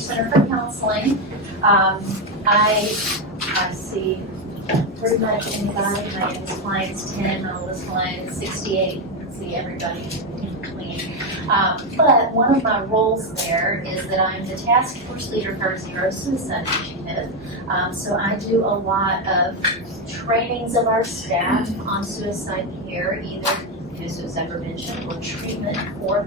Center for Counseling. I see pretty much anybody. My youngest client's 10, my oldest client is 68. You can see everybody in between. But one of my roles there is that I'm the task force leader for our Zero Suicide Initiative. So I do a lot of trainings of our staff on suicide care, either through suicide prevention or treatment for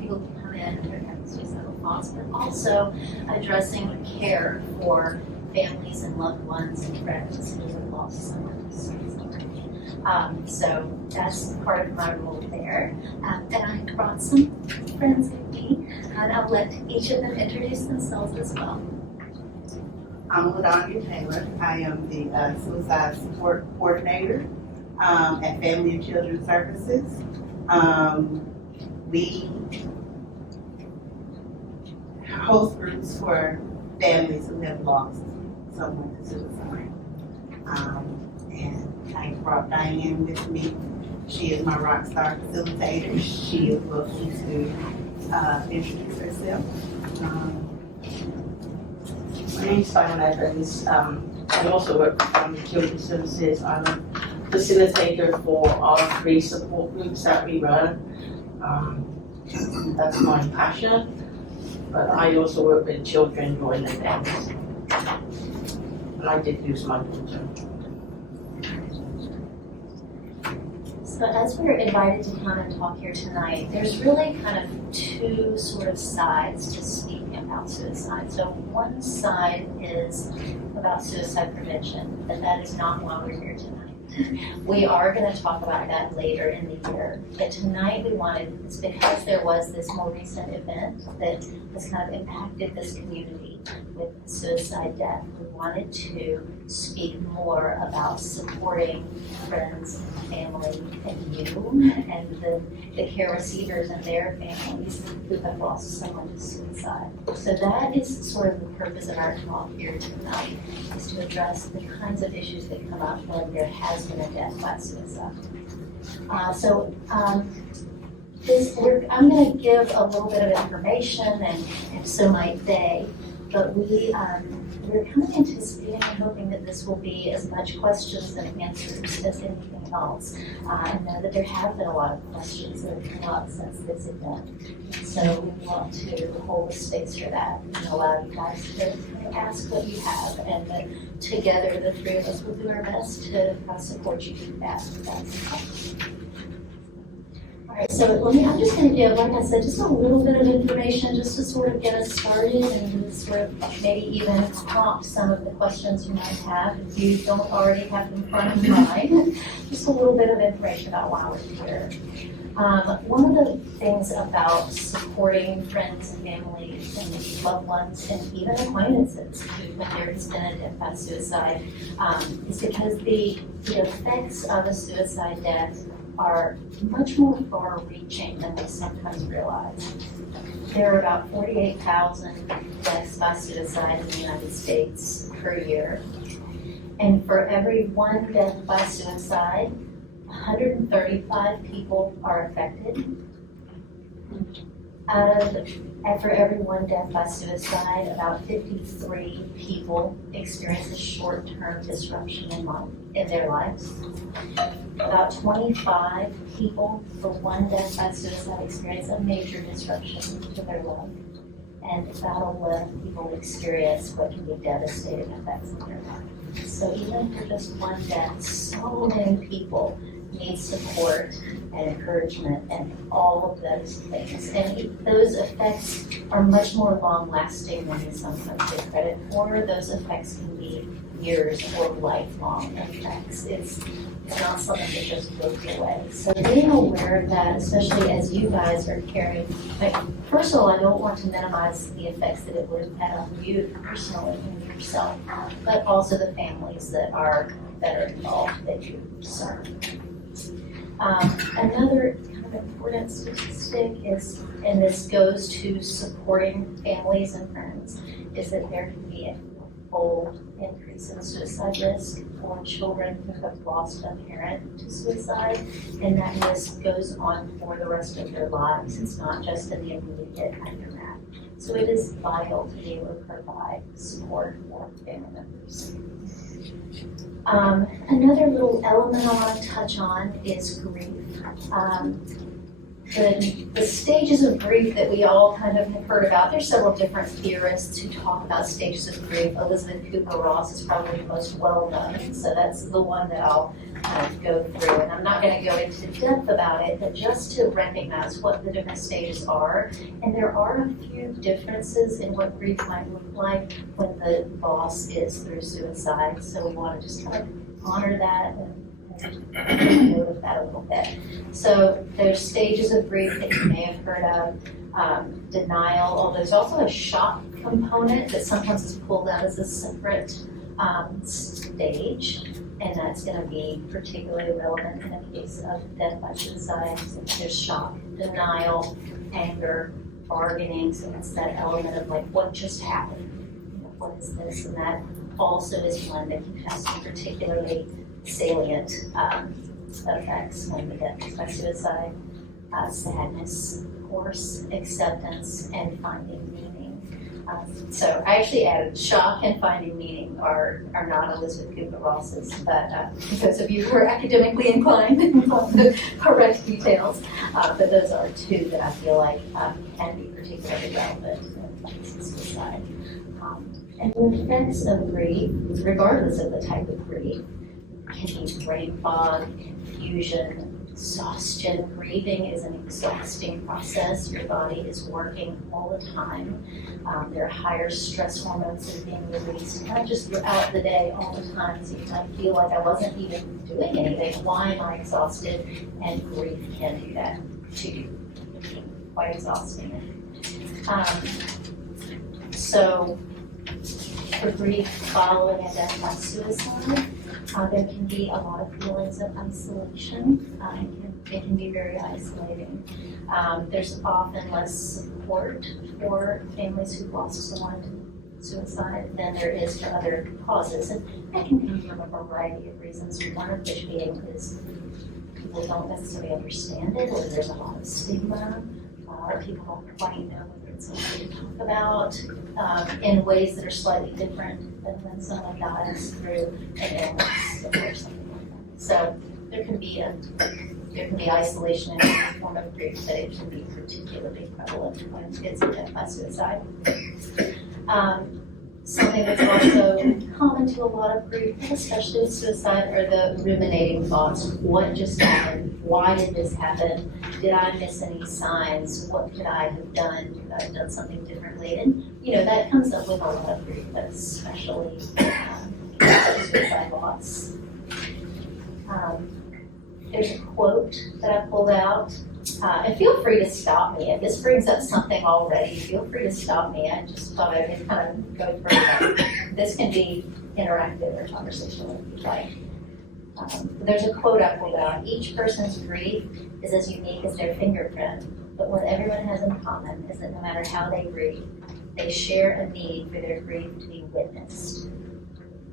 people who come in and they're having suicidal thoughts, but also addressing care for families and loved ones and friends who have lost someone to suicide. So that's part of my role there. And I brought some friends with me, and I'll let each of them introduce themselves as well. I'm LaDonya Taylor. I am the Suicide Support Coordinator at Family and Children Services. We host groups for families who have lost someone to suicide. And I brought Diane with me. She is my rock star facilitator. She is welcome to introduce herself. My name is Diane Evans. I also work for Family and Children's Services. I'm a facilitator for our 3 support groups that we run. That's my passion. But I also work with children who are in their families. And I did lose my daughter. So as we're invited to come and talk here tonight, there's really kind of 2 sort of sides to speaking about suicide. So one side is about suicide prevention, but that is not why we're here tonight. We are going to talk about that later in the year, but tonight it's because there was this more recent event that has kind of impacted this community with suicide death. We wanted to speak more about supporting friends, family, and you, and the care receivers and their families who have lost someone to suicide. So that is sort of the purpose of our talk here tonight, is to address the kinds of issues that come up when there has been a death by suicide. I'm going to give a little bit of information, and so might they, but we're kind of anticipating and hoping that this will be as much questions and answers as anything else. I know that there have been a lot of questions that have come up since this event, so we want to hold a space for that and allow you guys to ask what you have, and that together the 3 of us will do our best to support you through that. All right, so I'm just going to give, like I said, just a little bit of information just to sort of get us started and sort of maybe even prompt some of the questions you might have if you don't already have them front of mind. Just a little bit of information about why we're here. One of the things about supporting friends and families and loved ones and even acquaintances when there has been a death by suicide is because the effects of a suicide death are much more far-reaching than we sometimes realize. There are about 48,000 deaths by suicide in the United States per year. And for every 1 death by suicide, 135 people are affected. For every 1 death by suicide, about 53 people experience a short-term disruption in their lives. About 25 people for 1 death by suicide experience a major disruption to their life. And about 11 people experience what can be devastating effects in their life. So even for just 1 death, so many people need support and encouragement and all of those things. And those effects are much more long-lasting than we sometimes give credit for. Those effects can be years or lifelong effects. It's not something that just goes away. So being aware of that, especially as you guys are caring, first of all, I don't want to minimize the effects that it would have had on you personally and yourself, but also the families that are involved that you serve. Another kind of important statistic is, and this goes to supporting families and friends, is that there can be a fold increase in suicide risk for children who have lost a parent to suicide, and that risk goes on for the rest of their lives. It's not just in the immediate aftermath. So it is vital to be able to provide support for family members. Another little element I want to touch on is grief. The stages of grief that we all kind of have heard about, there's several different theorists who talk about stages of grief. Elizabeth Kubler-Ross is probably the most well-known, so that's the one that I'll kind of go through. And I'm not going to go into depth about it, but just to recognize what the different stages are. And there are a few differences in what grief might look like when the loss is through suicide. So we want to just kind of honor that and note of that a little bit. So there's stages of grief that you may have heard of, denial, although there's also a shock component that sometimes is pulled out as a separate stage, and that's going to be particularly relevant in the case of death by suicide. So there's shock, denial, anger, bargaining, so that's that element of like, what just happened? You know, what is this? And that also is one that can have some particularly salient effects when we get by suicide. Sadness, of course, acceptance, and finding meaning. So I actually added shock and finding meaning are not Elizabeth Kubler-Ross's, but those of you who are academically inclined want the correct details, but those are two that I feel like can be particularly relevant in suicide. And the effects of grief, regardless of the type of grief, can be brain fog, confusion, exhaustion. Grieving is an exhausting process. Your body is working all the time. There are higher stress hormones that are being released, not just throughout the day, all the time. So you might feel like I wasn't even doing anything. Why am I exhausted? And grief can do that to you. It can be quite exhausting. So for grief following a death by suicide, there can be a lot of feelings of isolation. It can be very isolating. There's often less support for families who've lost someone to suicide than there is for other causes. And that can come from a variety of reasons, one of which being is people don't necessarily understand it, or there's a lot of stigma, or people don't quite know whether it's something to talk about in ways that are slightly different than when someone dies through an illness or something like that. So there can be isolation in any form of grief, but it can be particularly prevalent when it's a death by suicide. Something that's also common to a lot of grief, especially with suicide, are the ruminating thoughts. What just happened? Why did this happen? Did I miss any signs? What could I have done? Could I have done something differently? And, that comes up with a lot of grief, but especially suicide loss. There's a quote that I pulled out. And feel free to stop me. If this brings up something already, feel free to stop me. I just thought I would kind of go further. This can be interactive or conversational if you'd like. There's a quote I pulled out. Each person's grief is as unique as their fingerprint, but what everyone has in common is that no matter how they grieve, they share a need for their grief to be witnessed.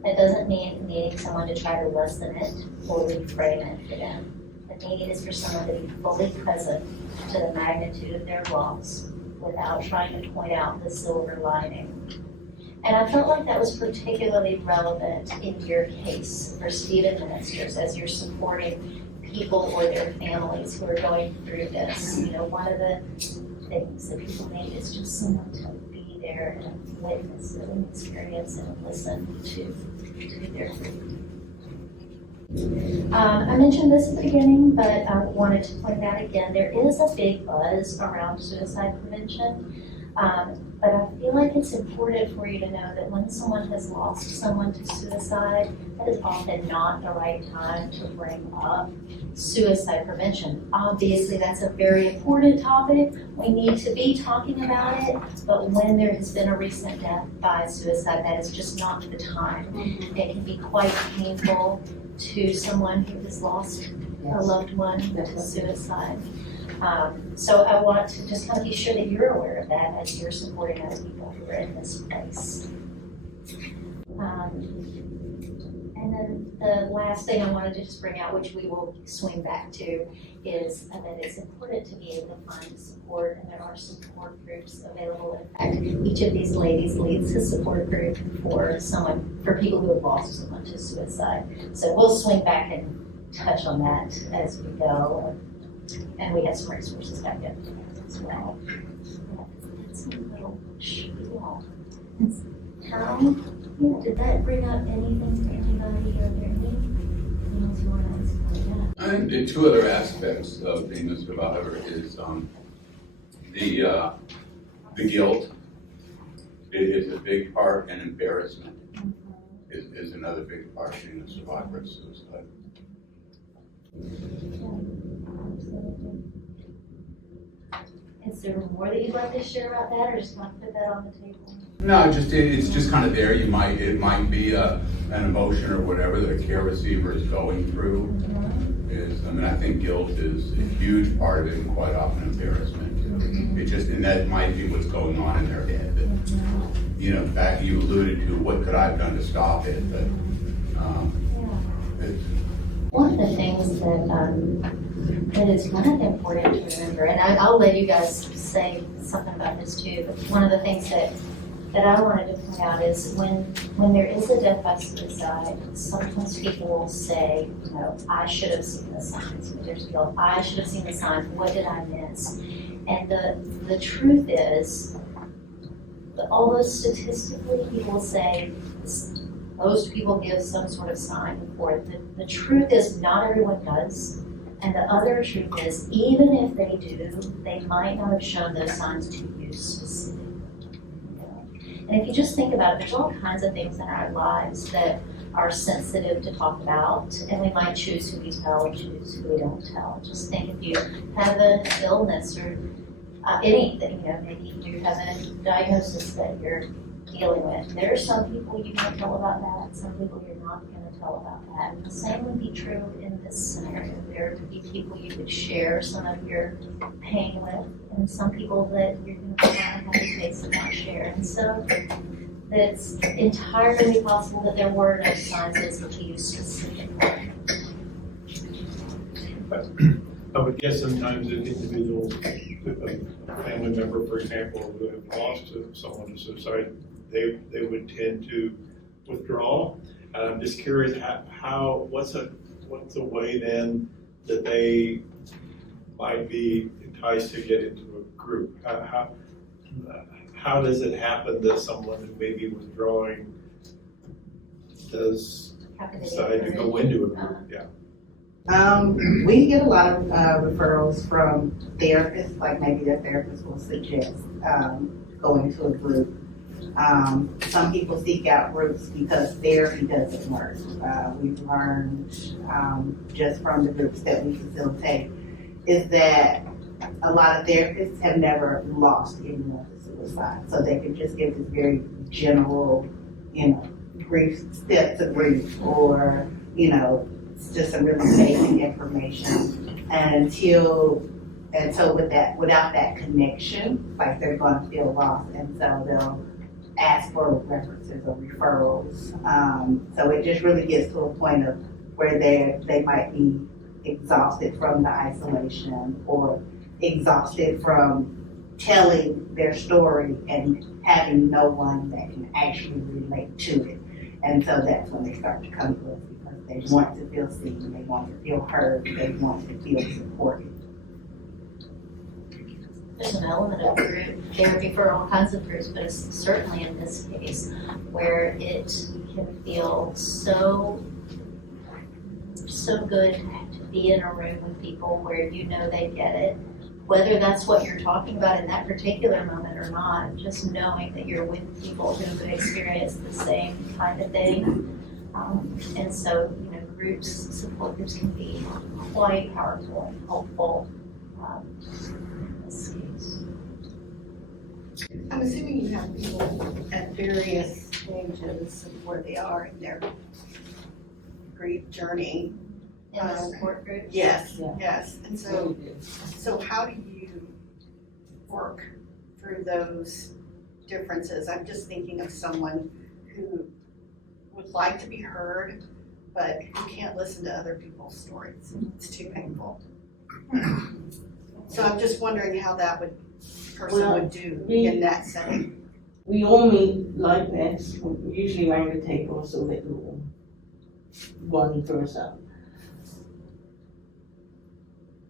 That doesn't mean needing someone to try to lessen it or reframe it for them. The need is for someone to be fully present to the magnitude of their loss without trying to point out the silver lining. And I felt like that was particularly relevant in your case for Stephen Ministers as you're supporting people or their families who are going through this. One of the things that people need is just someone to be there and witness the experience and listen to their grief. I mentioned this at the beginning, but I wanted to point out again, there is a big buzz around suicide prevention, but I feel like it's important for you to know that when someone has lost someone to suicide, that is often not the right time to bring up suicide prevention. Obviously, that's a very important topic. We need to be talking about it, but when there has been a recent death by suicide, that is just not the time. It can be quite painful to someone who has lost a loved one to suicide. So I want to just kind of be sure that you're aware of that as you're supporting other people who are in this place. And then the last thing I wanted to just bring out, which we will swing back to, is that it's important to be able to find support, and there are support groups available. In fact, each of these ladies leads a support group for people who have lost someone to suicide. So we'll swing back and touch on that as we go, and we have some resources back up as well. That's a little spiel. How, did that bring up anything for anybody or anything else you want to explain? I think the two other aspects of being a survivor is the guilt is a big part, and embarrassment is another big part of being a survivor of suicide. Is there more that you'd like to share about that, or just want to put that on the table? No, it's just kind of there. It might be an emotion or whatever that a care receiver is going through. I think guilt is a huge part of it, and quite often embarrassment. And that might be what's going on in their head. That, back you alluded to, what could I have done to stop it? But one of the things that is kind of important to remember, and I'll let you guys say something about this too, but one of the things that I wanted to point out is when there is a death by suicide, sometimes people will say, I should have seen the signs. There's guilt. I should have seen the signs. What did I miss? And the truth is, although statistically people say most people give some sort of sign before it, the truth is not everyone does. And the other truth is, even if they do, they might not have shown those signs to you specifically. And if you just think about it, there's all kinds of things in our lives that are sensitive to talk about, and we might choose who we tell and choose who we don't tell. Just think if you have an illness or anything, maybe you have a diagnosis that you're dealing with. There are some people you can tell about that, some people you're not going to tell about that. And the same would be true in this scenario. There would be people you could share some of your pain with, and some people that you're going to have a face and not share. And so it's entirely possible that there were no signs as to you specifically. I would guess sometimes an individual, a family member, for example, who have lost someone to suicide, they would tend to withdraw. And I'm just curious, what's a way then that they might be enticed to get into a group? How does it happen that someone who may be withdrawing does decide to go into a group? Yeah. We get a lot of referrals from therapists, like maybe their therapist will suggest going to a group. Some people seek out groups because therapy doesn't work. We've learned just from the groups that we facilitate is that a lot of therapists have never lost anyone to suicide. So they can just give this very general, brief steps of grief or, just some really basic information. And so without that connection, like they're going to feel lost. And so they'll ask for references or referrals. So it just really gets to a point of where they might be exhausted from the isolation or exhausted from telling their story and having no one that can actually relate to it. And so that's when they start to come to us because they want to feel seen, they want to feel heard, they want to feel supported. There's an element of group therapy for all kinds of groups, but it's certainly in this case where it can feel so good to be in a room with people where they get it. Whether that's what you're talking about in that particular moment or not, just knowing that you're with people who have experienced the same kind of thing. And so, support groups can be quite powerful and helpful in this case. I'm assuming you have people at various stages of where they are in their grief journey. In the support groups? Yes, Yeah. yes. And so how do you work through those differences? I'm just thinking of someone who would like to be heard, but you can't listen to other people's stories. It's too painful. So I'm just wondering how that person would do in that setting. We all meet like this, usually around the table, so that we're all one person.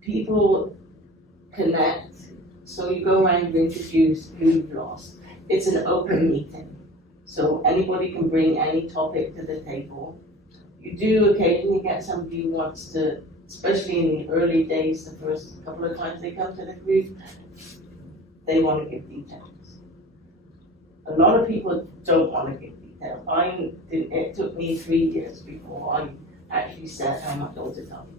People connect, so you go around and introduce who you've lost. It's an open meeting, so anybody can bring any topic to the table. You do occasionally get somebody who wants to, especially in the early days, the first couple of times they come to the group, they want to give details. A lot of people don't want to give details. It took me 3 years before I actually said how much I was to tell you.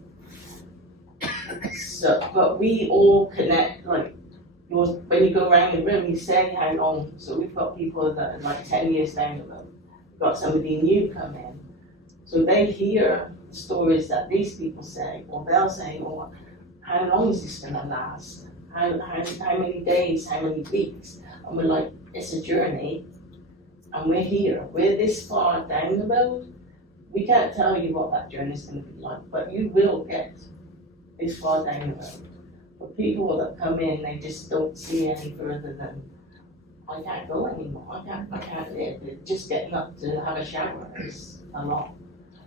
So, but we all connect, like, when you go around the room, you say how long. So we've got people that are like 10 years down the road. We've got somebody new come in. So they hear the stories that these people say, or they'll say, oh, how long is this gonna last? How many days, how many weeks? And we're like, it's a journey, and we're here. We're this far down the road. We can't tell you what that journey is going to be like, but you will get this far down the road. But people that come in, they just don't see any further than, I can't go anymore. I can't live. Just getting up to have a shower is a lot.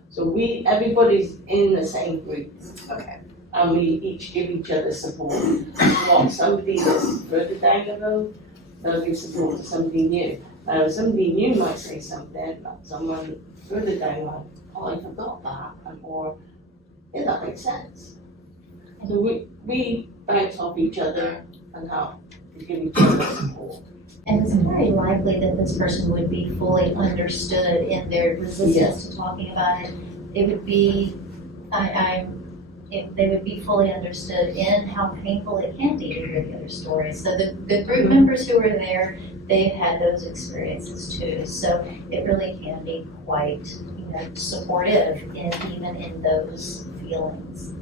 So everybody's in the same group. Okay. And we each give each other support. What somebody that's further down the road, they'll give support to somebody new. Now, somebody new might say something, but someone further down like, oh, I forgot that, or, yeah, that makes sense. So we bounce off each other and help to give each other support. And it's very likely that this person would be fully understood in their resistance to talking about it. It would be, they would be fully understood in how painful it can be to hear the other stories. So the group members who were there, they've had those experiences too. So it really can be quite, supportive even in those feelings.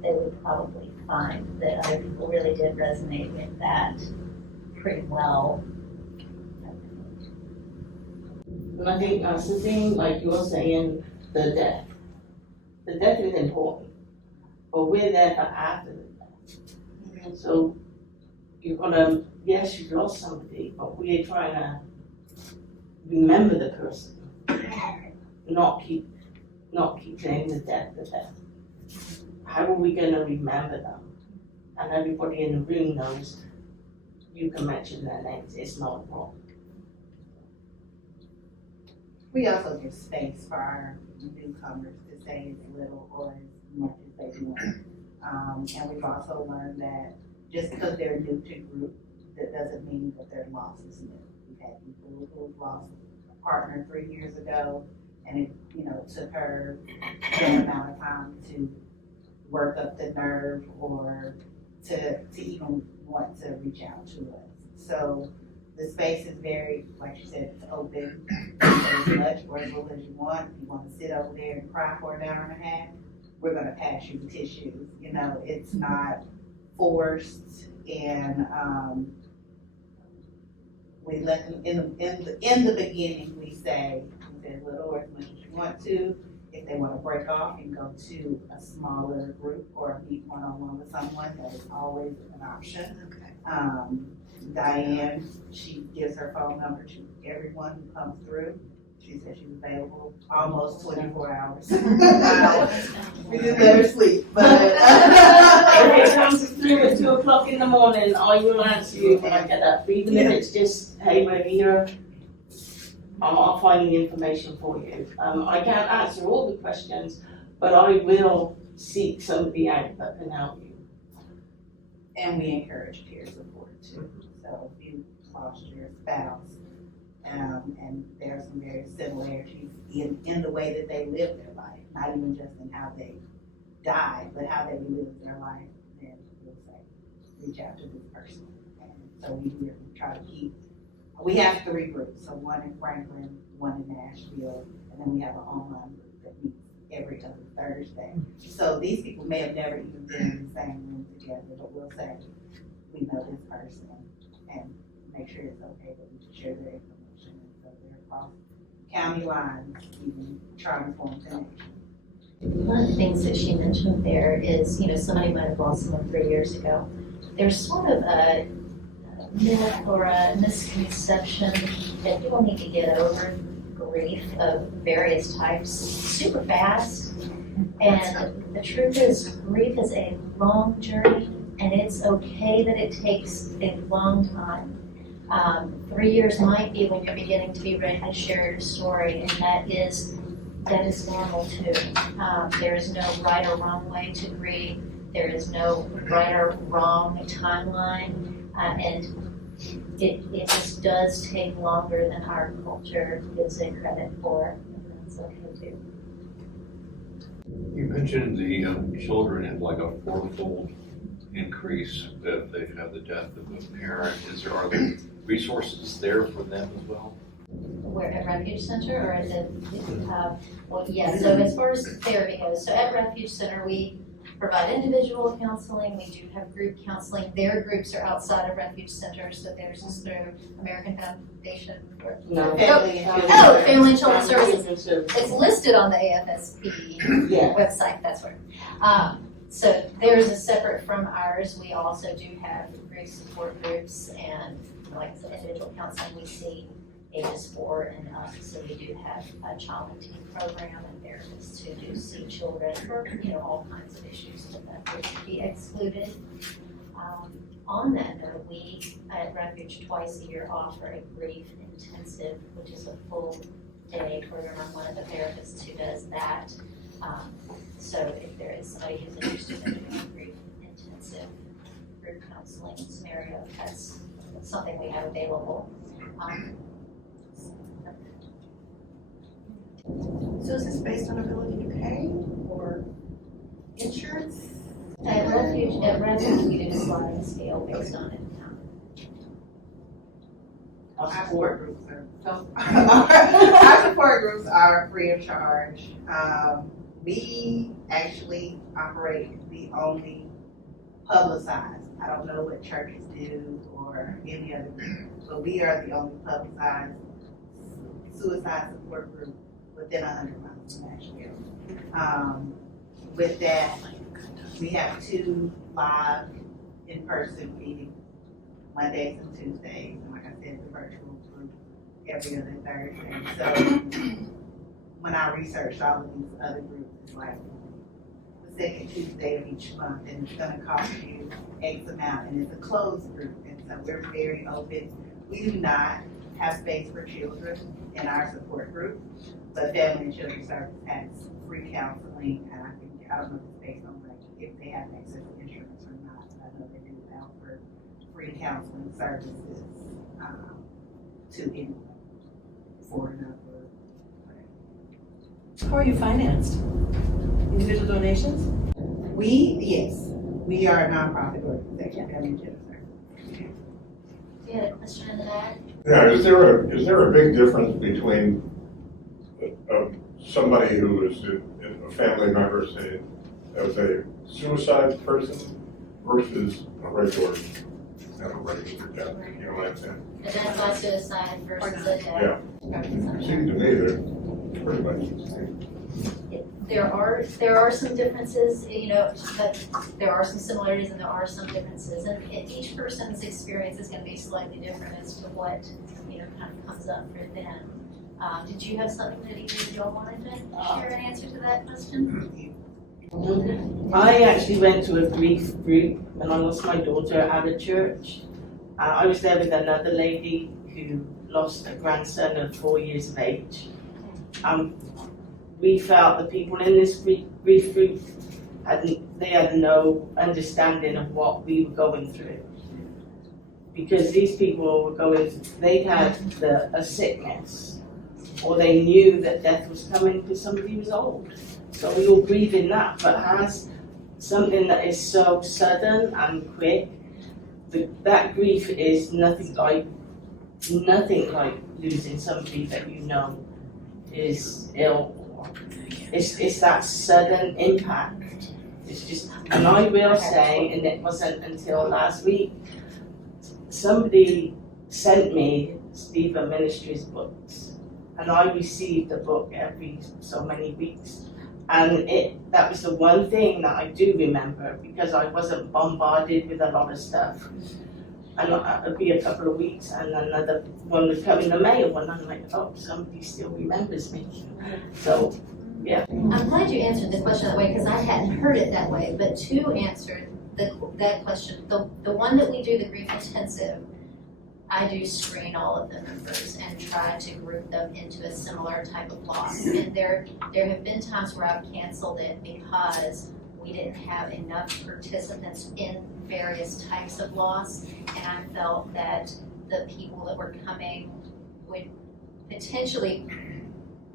They would probably find that other people really did resonate with that pretty well. And I think that's the thing, like you're saying, the death. The death is important, but we're there for after the death. So you're gonna, yes, you've lost somebody, but we're trying to remember the person, not keep saying the death. How are we gonna remember them? And everybody in the room knows you can mention their names, it's not a problem. We also give space for our newcomers to say as little or as much as they want. And we've also learned that just because they're new to group, that doesn't mean that their loss is new. We've had people who've lost a partner 3 years ago, and it took her that amount of time to work up the nerve or to even want to reach out to us. So the space is very, like you said, it's open. As much or as little as you want. If you want to sit over there and cry for an hour and a half, we're going to pass you the tissues. It's not forced, and we let them in the beginning. We say as little or as much as you want to. If they want to break off and go to a smaller group or meet one-on-one with someone, that is always an option. Okay. Diane, she gives her phone number to everyone who comes through. She said she's available almost 24 hours. We didn't let her sleep, but. If it comes through at 2 o'clock in the morning, I will answer you when I get up. Even if it's just, hey, we're here, I'll find the information for you. I can't answer all the questions, but I will seek somebody out that can help you. And we encourage peer support too. So if you lost your spouse, and there are some very similarities in the way that they live their life, not even just in how they died, but how they lived their life, then we'll say, reach out to this person. And so we try to keep, we have 3 groups, so one in Franklin, one in Nashville, and then we have an online group that meets every other Thursday. So these people may have never even been in the same room together, but we'll say, we know this person, and make sure it's okay that we can share their information, and so they're across county lines, even trauma-informed connection. One of the things that she mentioned there is, somebody might have lost someone 3 years ago. There's sort of a myth or a misconception that people need to get over grief of various types super fast. And the truth is, grief is a long journey, and it's okay that it takes a long time. 3 years might be when you're beginning to be ready to share your story, and that is normal too. There is no right or wrong way to grieve. There is no right or wrong timeline, and it just does take longer than our culture gives it credit for, and that's okay too. You mentioned the children have like a fourfold increase if they've had the death of a parent. Are there resources there for them as well? Where, at Refuge Center, or is it, well, yes, so as far as therapy goes, so at Refuge Center, we provide individual counseling, we do have group counseling. Their groups are outside of Refuge Center, so theirs is through American Foundation for No. Family and Oh, Family and Children's Services. Children's Services. It's listed on the AFSP Yeah. website, that's where. So theirs is separate from ours. We also do have grief support groups and, like I said, individual counseling. We see ages 4 and up, so we do have a child and teen program and therapists who do see children for, all kinds of issues that would be excluded. On that note, we at Refuge twice a year offer a grief intensive, which is a full day program. I'm one of the therapists who does that. So if there is somebody who's interested in doing a grief intensive group counseling scenario, that's something we have available. So is this based on ability to pay or insurance? At Refuge, we do a sliding scale based on income. Our support groups our support groups are free of charge. We actually operate the only publicized. I don't know what churches do or any other group, but we are the only publicized suicide support group within 100 miles of Nashville. With that, we have 2 live in-person meetings, Mondays and Tuesdays, and like I said, the virtual group every other Thursday. So when I researched all of these other groups, it's like the second Tuesday of each month, and it's gonna cost you X amount, and it's a closed group, and so we're very open. We do not have space for children in our support group, but Family and Children's Services has free counseling, and I think, I don't know if it's based on like if they have access to insurance or not, but I know they do offer free counseling services to anyone for enough. How are you financed? Individual donations? Yes, we are a nonprofit organization, Family and Children's Services. You had a question in the back? Yeah, is there a big difference between somebody who is a family member, say, as a suicide person versus a regular death, you know what I'm saying? Identify suicide versus a death. Yeah. It seems to me they're pretty much the same. There are some differences, but there are some similarities and there are some differences. And each person's experience is going to be slightly different as to what, kind of comes up for them. Did you have something that either of y'all wanted to share an answer to that question? I actually went to a grief group when I lost my daughter at a church. I was there with another lady who lost a grandson of 4 years of age. We felt the people in this grief group had no understanding of what we were going through. Because these people they had a sickness, or they knew that death was coming because somebody was old. So we all grieve in that, but has something that is so sudden and quick, that grief is nothing like losing somebody that is ill. It's that sudden impact. It's just, and I will say, and it wasn't until last week, somebody sent me Stephen Ministries books, and I received the book every so many weeks. And that was the one thing that I do remember, because I wasn't bombarded with a lot of stuff. And it'd be a couple of weeks, and another one would come in the mail, and I'm like, oh, somebody still remembers me. So, yeah. I'm glad you answered the question that way, because I hadn't heard it that way, but to answer that question, the one that we do, the grief intensive, I do screen all of the members and try to group them into a similar type of loss. And there have been times where I've canceled it because we didn't have enough participants in various types of loss, and I felt that the people that were coming would potentially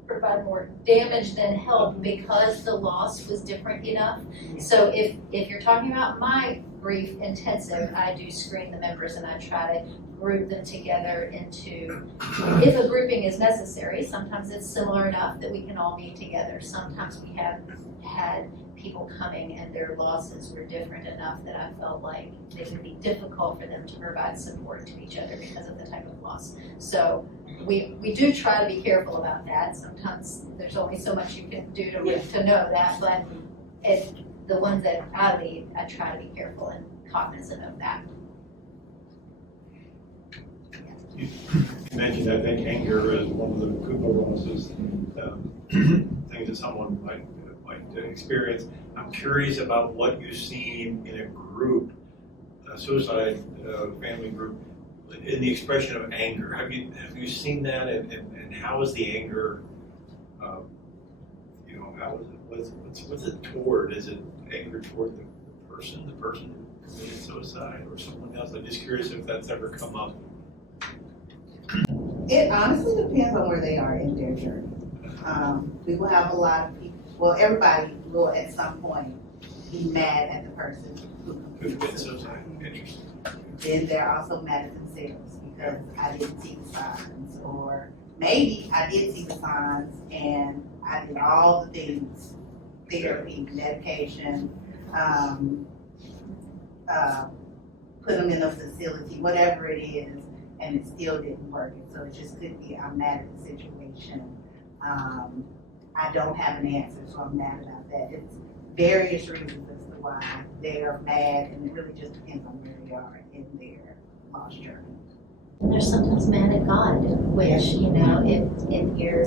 provide more damage than help because the loss was different enough. So if you're talking about my grief intensive, I do screen the members and I try to group them together into, if a grouping is necessary, sometimes it's similar enough that we can all meet together. Sometimes we have had people coming and their losses were different enough that I felt like it would be difficult for them to provide support to each other because of the type of loss. So we do try to be careful about that. Sometimes there's only so much you can do to know that, but the ones that I lead, I try to be careful and cognizant of that. You mentioned, I think, anger is one of the Kubler-Ross's things that someone might experience. I'm curious about what you've seen in a group, a suicide family group, in the expression of anger. Have you seen that, and how is the anger? How is it? What's it toward? Is it anger toward the person who committed suicide, or someone else? I'm just curious if that's ever come up. It honestly depends on where they are in their journey. We will have a lot of people, well, everybody will at some point be mad at the person who committed suicide. Interesting. Then they're also mad at themselves because I didn't see the signs, or maybe I did see the signs and I did all the things, therapy, medication, put them in a facility, whatever it is, and it still didn't work. And so it just could be, I'm mad at the situation. I don't have an answer, so I'm mad about that. It's various reasons as to why they are mad, and it really just depends on where they are in their lost journey. And they're sometimes mad at God, which, if you're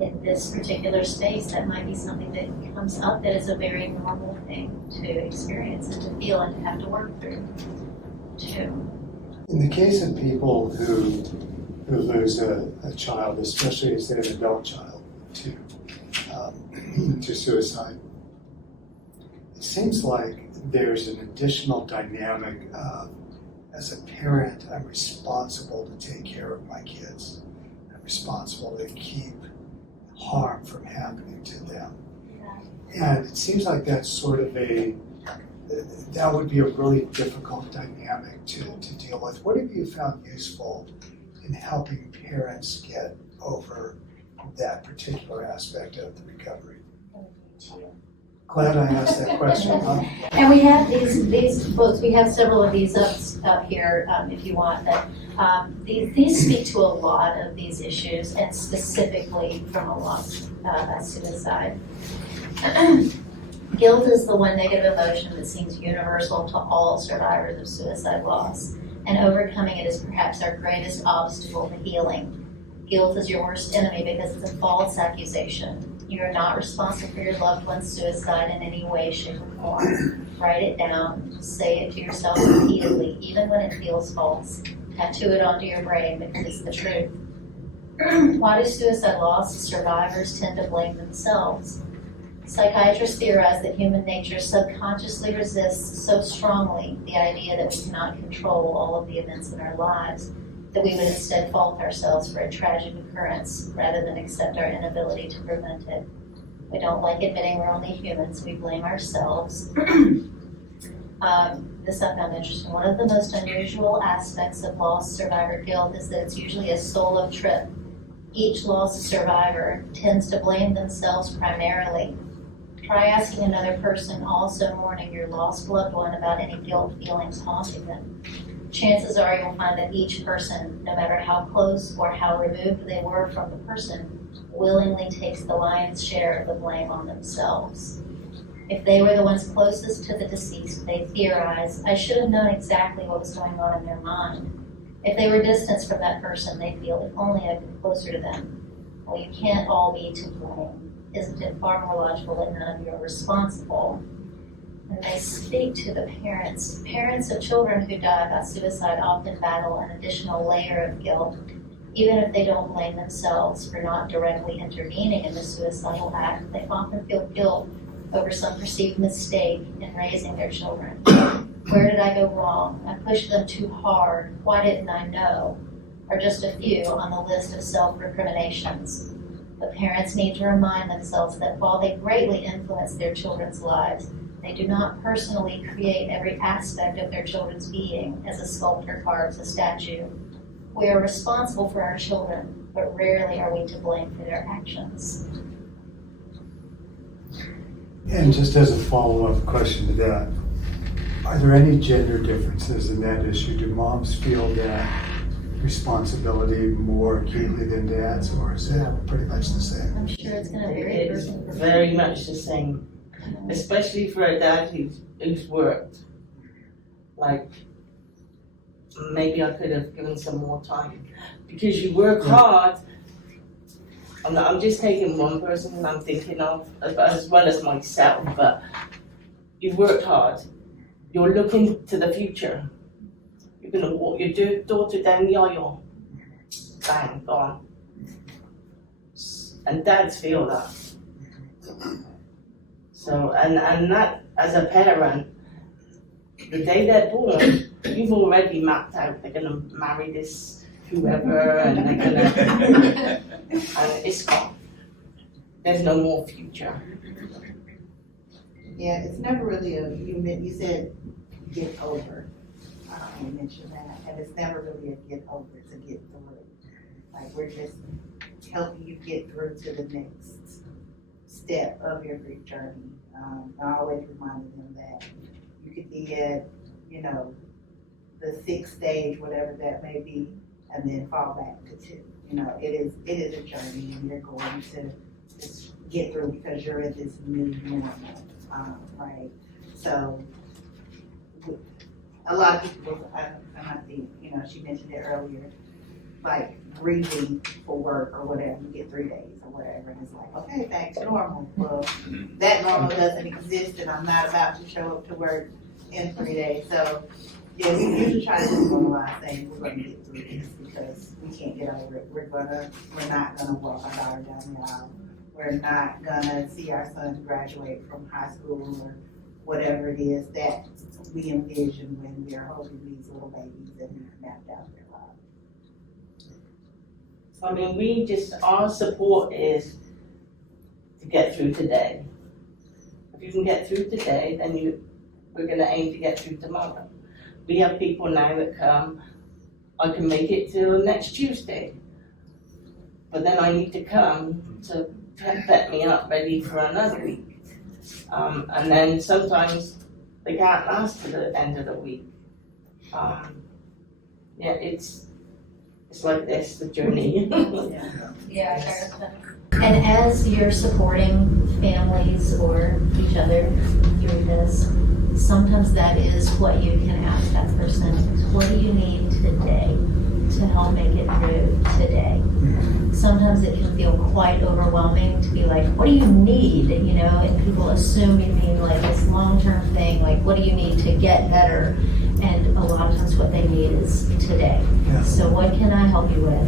in this particular space, that might be something that comes up that is a very normal thing to experience and to feel and to have to work through, too. In the case of people who lose a child, especially as they're an adult child, to suicide, it seems like there's an additional dynamic of, as a parent, I'm responsible to take care of my kids. I'm responsible to keep harm from happening to them. And it seems like that's sort of that would be a really difficult dynamic to deal with. What have you found useful in helping parents get over that particular aspect of the recovery? Glad I asked that question. And we have these books, we have several of these up here if you want, but these speak to a lot of these issues, and specifically from a loss by suicide. Guilt is the one negative emotion that seems universal to all survivors of suicide loss, and overcoming it is perhaps our greatest obstacle to healing. Guilt is your worst enemy because it's a false accusation. You are not responsible for your loved one's suicide in any way, shape, or form. Write it down, say it to yourself repeatedly, even when it feels false. Tattoo it onto your brain because it's the truth. Why do suicide loss survivors tend to blame themselves? Psychiatrists theorize that human nature subconsciously resists so strongly the idea that we cannot control all of the events in our lives, that we would instead fault ourselves for a tragic occurrence rather than accept our inability to prevent it. We don't like admitting we're only humans, we blame ourselves. This I found interesting. One of the most unusual aspects of lost survivor guilt is that it's usually a solo trip. Each lost survivor tends to blame themselves primarily. Try asking another person also mourning your lost loved one about any guilt feelings haunting them. Chances are you'll find that each person, no matter how close or how removed they were from the person, willingly takes the lion's share of the blame on themselves. If they were the ones closest to the deceased, they theorize, I should have known exactly what was going on in their mind. If they were distanced from that person, they feel, if only I'd been closer to them. Well, you can't all be to blame. Isn't it far more logical that none of you are responsible? And they speak to the parents. Parents of children who die by suicide often battle an additional layer of guilt, even if they don't blame themselves for not directly intervening in the suicidal act. They often feel guilt over some perceived mistake in raising their children. Where did I go wrong? I pushed them too hard. Why didn't I know? Are just a few on the list of self-recriminations. The parents need to remind themselves that while they greatly influence their children's lives, they do not personally create every aspect of their children's being as a sculptor carves a statue. We are responsible for our children, but rarely are we to blame for their actions. And just as a follow-up question to that, are there any gender differences in that issue? Do moms feel that responsibility more acutely than dads, or is it pretty much the same? I'm sure it's going to vary It's person for very much the same, especially for a dad who's worked. Like, maybe I could have given some more time, because you work hard. I'm just taking one person and I'm thinking of, as well as myself, but you worked hard. You're looking to the future. You're going to walk your daughter down the aisle. Bang, gone. And dads feel that. So, and that, as a parent, the day they're born, you've already mapped out they're going to marry this whoever, and they're going to, and it's gone. There's no more future. Yeah, it's never really you said get over. You mentioned that, and it's never really a get over, it's a get through. Like, we're just helping you get through to the next step of your grief journey. I always reminded them that you could be at, the 6th stage, whatever that may be, and then fall back to 2. It is a journey, and you're going to just get through because you're in this new normal, right? So a lot of people, I think, she mentioned it earlier, like grieving for work or whatever, you get 3 days or whatever, and it's like, okay, back to normal. Well, that normal doesn't exist, and I'm not about to show up to work in 3 days. So, yeah, we usually try to just normalize things. We're gonna get through this because we can't get over it. We're not gonna walk our daughter down the aisle. We're not gonna see our sons graduate from high school or whatever it is that we envision when we're holding these little babies and we've mapped out their lives. I mean, our support is to get through today. If you can get through today, then we're gonna aim to get through tomorrow. We have people now that come, I can make it till next Tuesday, but then I need to come to set me up ready for another week. And then sometimes they can't last to the end of the week. Yeah, it's like this, the journey. Yeah, and as you're supporting families or each other through this, sometimes that is what you can ask that person. What do you need today to help make it through today? Sometimes it can feel quite overwhelming to be like, what do you need? And people assume you mean like this long-term thing, like what do you need to get better? And a lot of times what they need is today. Yeah. So what can I help you with?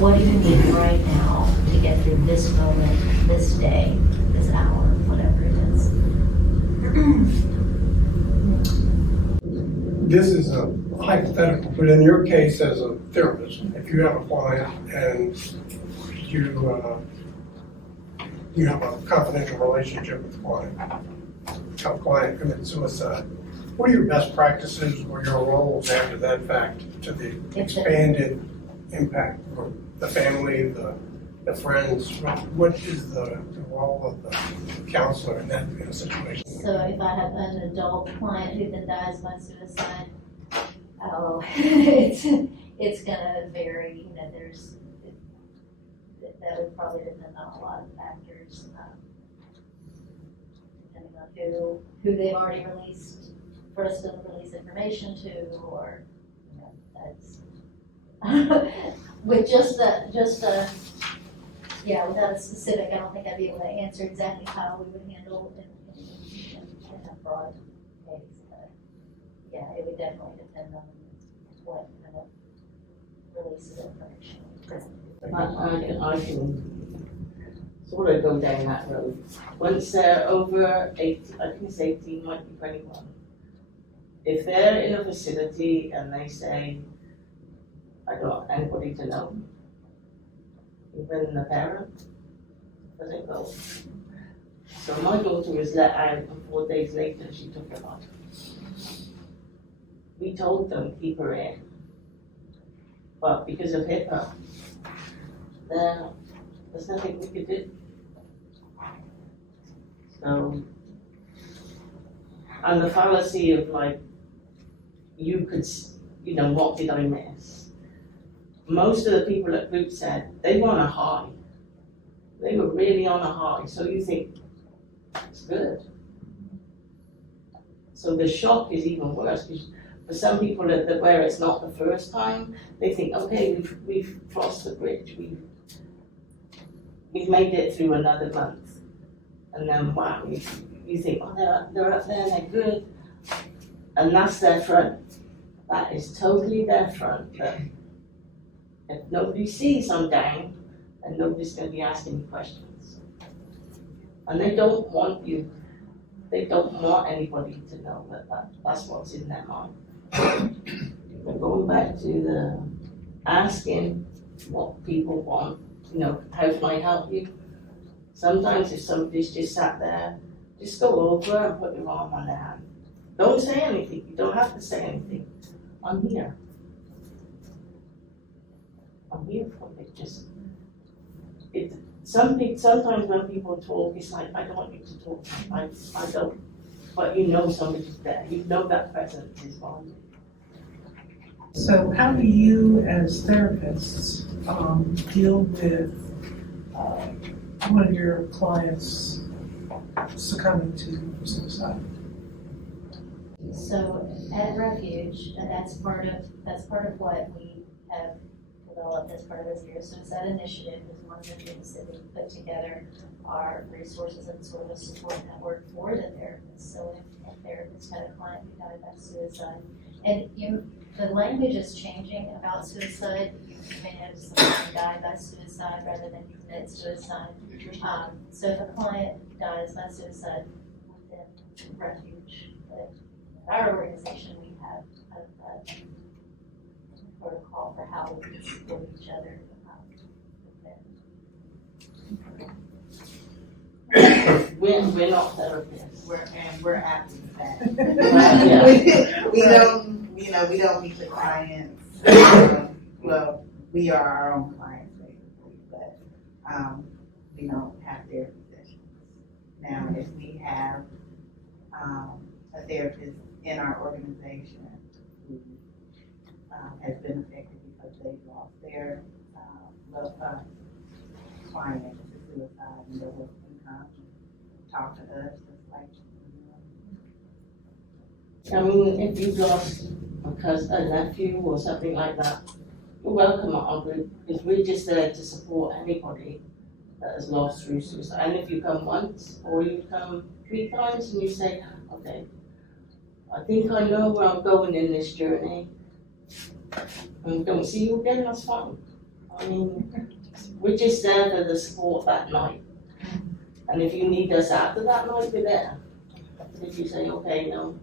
What do you need right now to get through this moment, this day, this hour, whatever it is? This is a hypothetical, but in your case as a therapist, if you have a client and you have a confidential relationship with the client, have a client commit suicide, what are your best practices or your roles after that fact to the expanded impact for the family, the friends? What is the role of the counselor in that situation? So if I have an adult client who then dies by suicide, it's gonna vary. that would probably depend on a lot of factors, depending on who they've already released, for us to release information to, or, you know, that's, with yeah, without a specific, I don't think I'd be able to answer exactly how we would handle in a broad case, but, yeah, it would definitely depend on what kind of releases of information. I can sort of go down that road. Once they're over 18, I think it's 18, might be 21. If they're in a facility and they say, I don't want anybody to know, even the parent, doesn't go. So my daughter was let out, and 4 days later she took her life. We told them, keep her in. But because of HIPAA, there's nothing we could do. So, and the fallacy of like, you could, you know, what did I miss? Most of the people at group said they were on a high. They were really on a high. So you think, it's good. So the shock is even worse, because for some people where it's not the first time, they think, okay, we've crossed the bridge, we've made it through another month. And then wow, you think, oh, they're up there, they're good. And that's their front. That is totally their front. But if nobody sees I'm down, then nobody's going to be asking me questions. And they don't want anybody to know that's what's in their mind. But going back to the asking what people want, you know, how can I help you? Sometimes if somebody's just sat there, just go over and put your arm on their hand. Don't say anything, you don't have to say anything. I'm here. I'm here for it. Sometimes when people talk, it's like, I don't want you to talk. I don't. But you know somebody's there. You know that presence is on you. So how do you, as therapists, deal with one of your clients succumbing to suicide? So at Refuge, and that's part of what we have developed as part of the Zero Suicide Initiative, is one of the things that we put together are resources and sort of a support network for the therapists. So if a therapist had a client who died by suicide, and the language is changing about suicide. You may have someone die by suicide rather than commit suicide. So if a client dies by suicide within Refuge, our organization, we have a protocol for how we can support each other. We're not therapists. We're happy with that. We don't meet the clients. Well, we are our own clients basically, but we don't have therapy sessions. Now, if we have a therapist in our organization who has been affected because they've lost their loved one, client to suicide, and they're willing to come talk to us, just like. I mean, if you've lost a nephew or something like that, you're welcome at our group, because we're just there to support anybody that has lost through suicide. And if you come once or you come 3 times and you say, okay, I think I know where I'm going in this journey, and don't see you again, that's fine. I mean, we're just there for the support that night. And if you need us after that night, we're there. If you say, okay, no.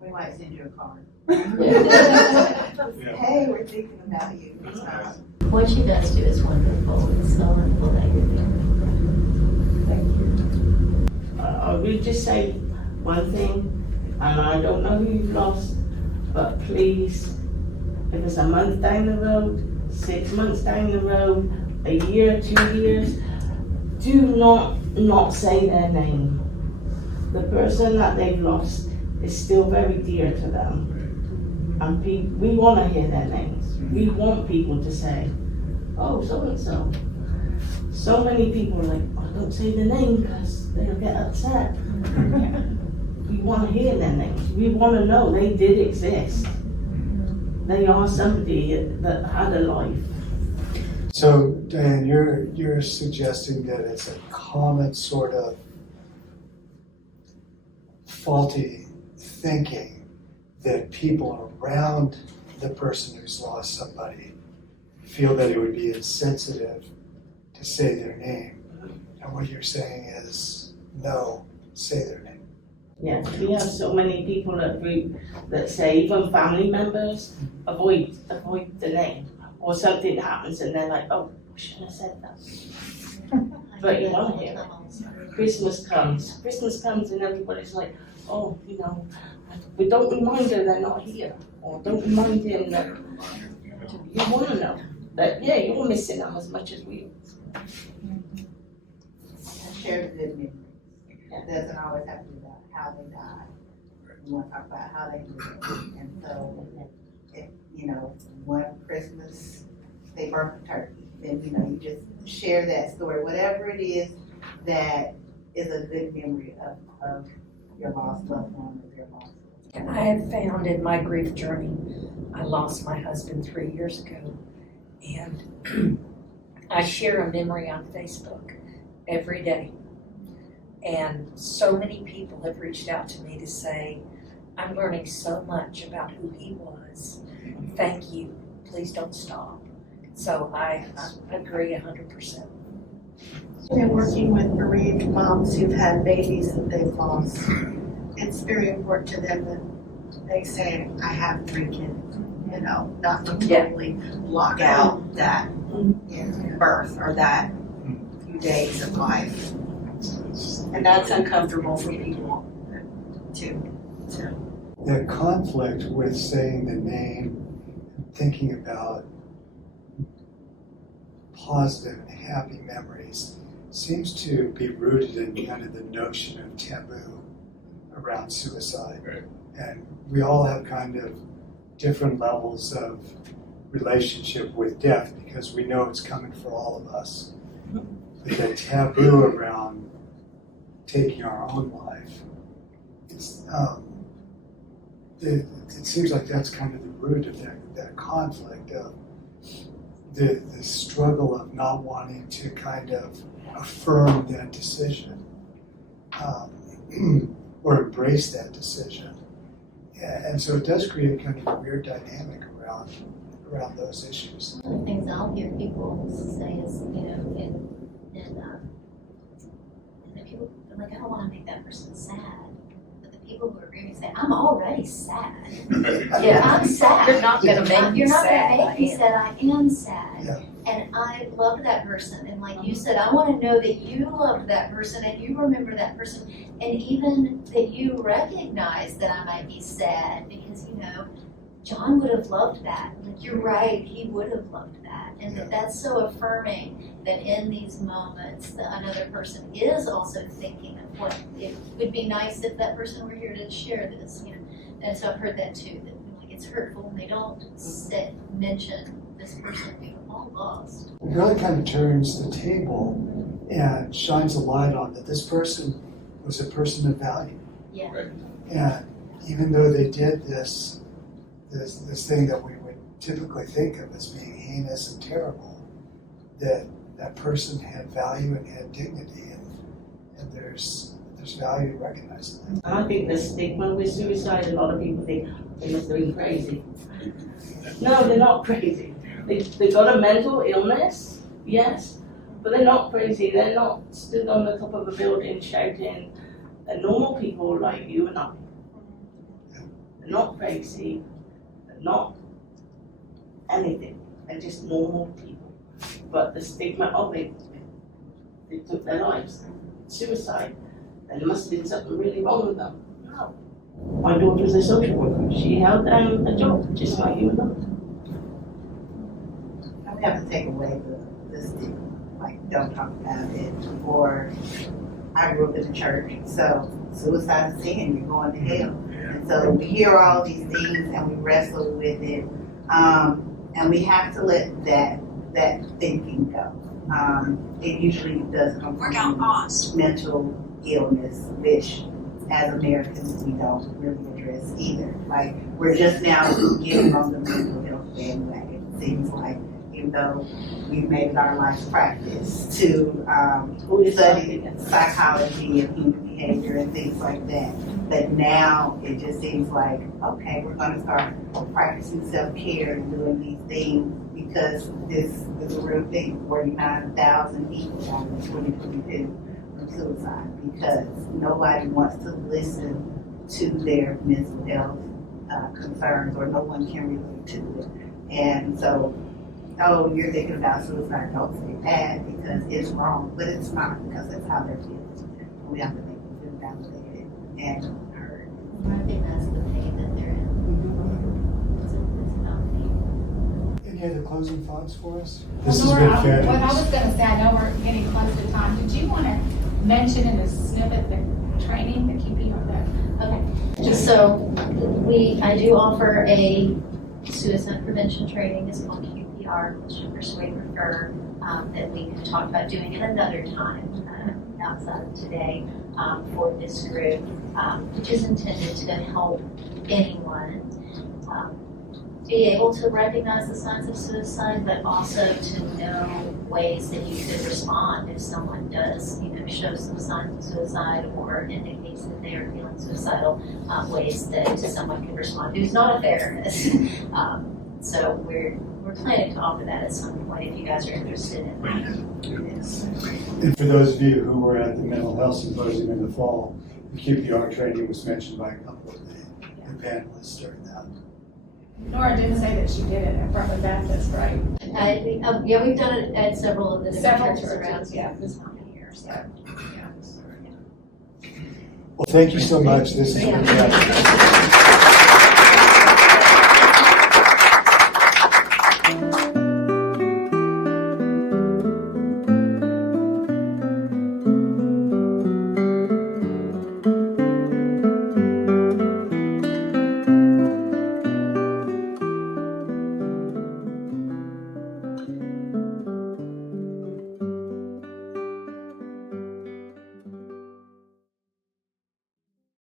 We might send you a card. Yeah. Hey, we're thinking about you. What you guys do is wonderful. It's so wonderful that you're doing. Thank you. I will just say one thing, and I don't know who you've lost, but please, if it's a month down the road, 6 months down the road, a year, 2 years, do not say their name. The person that they've lost is still very dear to them. And we want to hear their names. We want people to say, oh, so-and-so. So many people are like, oh, don't say the name because they'll get upset. We want to hear their names. We want to know they did exist. They are somebody that had a life. So, Diane, you're suggesting that it's a common sort of faulty thinking that people around the person who's lost somebody feel that it would be insensitive to say their name. And what you're saying is, no, say their name. Yeah, we have so many people that say, even family members, avoid the name. Or something happens and they're like, oh, I shouldn't have said that. But you want to hear it. Christmas comes and everybody's like, oh, you know, but don't remind her they're not here. Or don't remind him that you want to know that, yeah, you're missing them as much as we are. Share the good memories. It doesn't always have to be about how they died. We want to talk about how they lived. And so, if, you know, one Christmas, they burnt the turkey, then, you know, you just share that story, whatever it is that is a good memory of your lost loved one or their lost. I have found in my grief journey, I lost my husband 3 years ago, and I share a memory on Facebook every day. And so many people have reached out to me to say, I'm learning so much about who he was. Thank you. Please don't stop. So I agree 100%. And working with bereaved moms who've had babies that they've lost, it's very important to them that they say, I have 3 kids, you know, not to totally block out that birth or that few days of life. And that's uncomfortable for people too. The conflict with saying the name, thinking about positive and happy memories seems to be rooted in kind of the notion of taboo around suicide. Right. And we all have kind of different levels of relationship with death because we know it's coming for all of us. But the taboo around taking our own life, it seems like that's kind of the root of that conflict of the struggle of not wanting to kind of affirm that decision or embrace that decision. And so it does create kind of a weird dynamic around those issues. One of the things I'll hear people say is, you know, and the people are like, I don't want to make that person sad. But the people who are grieving say, I'm already sad. Yeah. I'm sad. You're not going to make me You're not sad. going to make me sad. I am sad. Yeah. And I love that person. And like you said, I want to know that you love that person and you remember that person. And even that you recognize that I might be sad because, you know, John would have loved that. Like, you're right, he would have loved that. And that's so affirming that in these moments, another person is also thinking of what it would be nice if that person were here to share this, you know. And so I've heard that too, that like it's hurtful when they don't mention this person we've all lost. It really kind of turns the table and shines a light on that this person was a person of value. Yeah. Right. And even though they did this thing that we would typically think of as being heinous and terrible, that person had value and had dignity, and there's value in recognizing that. I think the stigma with suicide, a lot of people think they must have been crazy. No, they're not crazy. They've got a mental illness, yes, but they're not crazy. They're not stood on the top of a building shouting. They're normal people like you and I. They're not crazy. They're not anything. They're just normal people. But the stigma of it, they took their lives. Suicide. And there must have been something really wrong with them. No. My daughter's a social worker. She held down a job just like you and I. We have to take away the stigma, like don't talk about it. Or I grew up in the church, so suicide is sin, you're going to hell. And so we hear all these things and we wrestle with it. And we have to let that that thinking go. It usually does come from mental illness, which as Americans, we don't really address either. Like, we're just now getting on the mental health bandwagon. It seems like, even though we've made it our life's practice to study psychology and human behavior and things like that. But now it just seems like, okay, we're gonna start practicing self-care and doing these things because this is a real thing. 49,000 people died in 2022 from suicide because nobody wants to listen to their mental health concerns, or no one can relate to it. And so, oh, you're thinking about suicide, don't say that because it's wrong, but it's not, because that's how they're feeling. We have to make them feel validated and heard. I think that's the pain that they're in. It's about pain. Any other closing thoughts for us? Well, This has Nora, been what I fabulous. was gonna say, I know we're getting close to time, did you wanna mention in the snippet the training, the QP or the? Okay, so I do offer a suicide prevention training. It's called QPR, Question, Persuade, Refer, that we can talk about doing at another time outside of today for this group, which is intended to help anyone be able to recognize the signs of suicide, but also to know ways that you could respond if someone does, show some signs of suicide or indicates that they are feeling suicidal, ways that someone can respond who's not a therapist. So we're planning to offer that at some point if you guys are interested in that. And for those of you who were at the mental health symposium in the fall, the QPR training was mentioned by a couple of the panelists during that. Nora didn't say that she did it at Brentwood Baptist, right? I think, yeah, we've done it at several of the different Several churches around churches, yeah. this time of year, so. Well, thank you so much. This has been fabulous.